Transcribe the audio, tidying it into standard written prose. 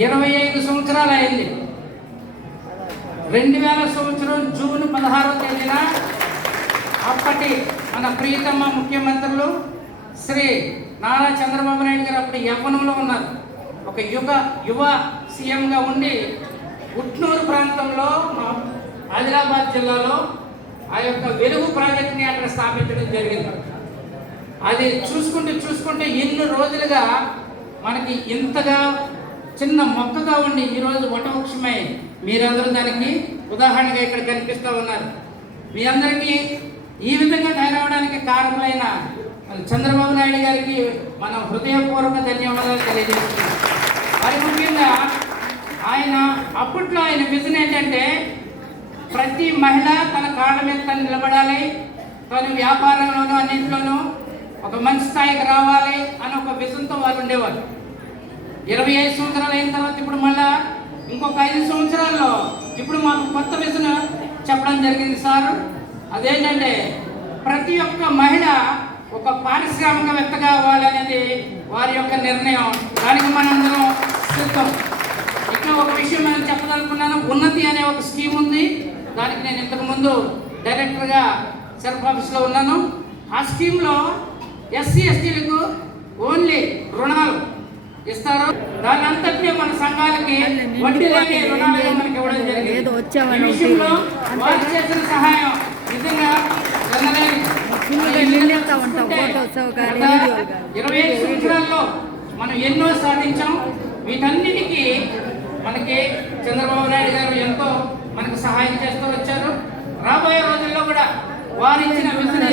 25 సంవత్సరాలు అయింది. 2000 సంవత్సరం జూన్ 16వ తేదీన అప్పటి మన ప్రియతమ ముఖ్యమంత్రులు శ్రీ నారా చంద్రబాబు నాయుడు గారు అప్పుడు యవ్వనంలో ఉన్నారు. ఒక యువ సీఎంగా ఉండి ఉట్నూరు ప్రాంతంలో ఆదిలాబాద్ జిల్లాలో ఆ యొక్క వెలుగు ప్రాజెక్ట్ని అక్కడ స్థాపించడం జరిగింది. అది చూసుకుంటే ఎన్ని రోజులుగా మనకి ఇంతగా చిన్న మొక్కగా ఉండి ఈరోజు వటవృక్షమై మీరందరూ దానికి ఉదాహరణగా ఇక్కడ కనిపిస్తూ ఉన్నారు. మీ అందరికీ ఈ విధంగా తయారవడానికి కారణమైన చంద్రబాబు నాయుడు గారికి మనం హృదయపూర్వక ధన్యవాదాలు తెలియజేస్తున్నాం. మరి ముఖ్యంగా అప్పట్లో ఆయన విజన్ ఏంటంటే ప్రతి మహిళ తన కాళ్ళ మీద తను నిలబడాలి, తను వ్యాపారంలోనూ అన్నింటిలోనూ ఒక మంచి స్థాయికి రావాలి అని ఒక విజన్తో వారు ఉండేవారు. 25 సంవత్సరాలు అయిన తర్వాత ఇప్పుడు మళ్ళా ఇంకొక 5 సంవత్సరాల్లో ఇప్పుడు మాకు కొత్త విజన్ చెప్పడం జరిగింది సార్. అదేంటంటే ప్రతి ఒక్క మహిళ ఒక పారిశ్రామికవేత్తగా అవ్వాలనేది వారి యొక్క నిర్ణయం. దానికి మనందరం సిద్ధం. ఇక్కడ ఒక విషయం నేను చెప్పదనుకున్నాను. ఉన్నతి అనే ఒక స్కీమ్ ఉంది. దానికి నేను ఇంతకుముందు డైరెక్టర్గా సెల్ఫ్ ఆఫీస్లో ఉన్నాను. ఆ స్కీమ్లో ఎస్సీ ఎస్టీలకు ఓన్లీ రుణాలు ఇస్తారు. దాని అంతటినీ మన సంఘాలకి వడ్డీ లేని రుణాలుగా మనకి ఇవ్వడం జరిగింది. ఈ విషయంలో వారు చేసిన సహాయం నిజంగా 25 సంవత్సరాల్లో మనం ఎన్నో సాధించాం. వీటన్నిటికీ మనకి చంద్రబాబు నాయుడు గారు ఎంతో మనకు సహాయం చేస్తూ వచ్చారు. రాబోయే రోజుల్లో కూడా వారు ఇచ్చిన విజన్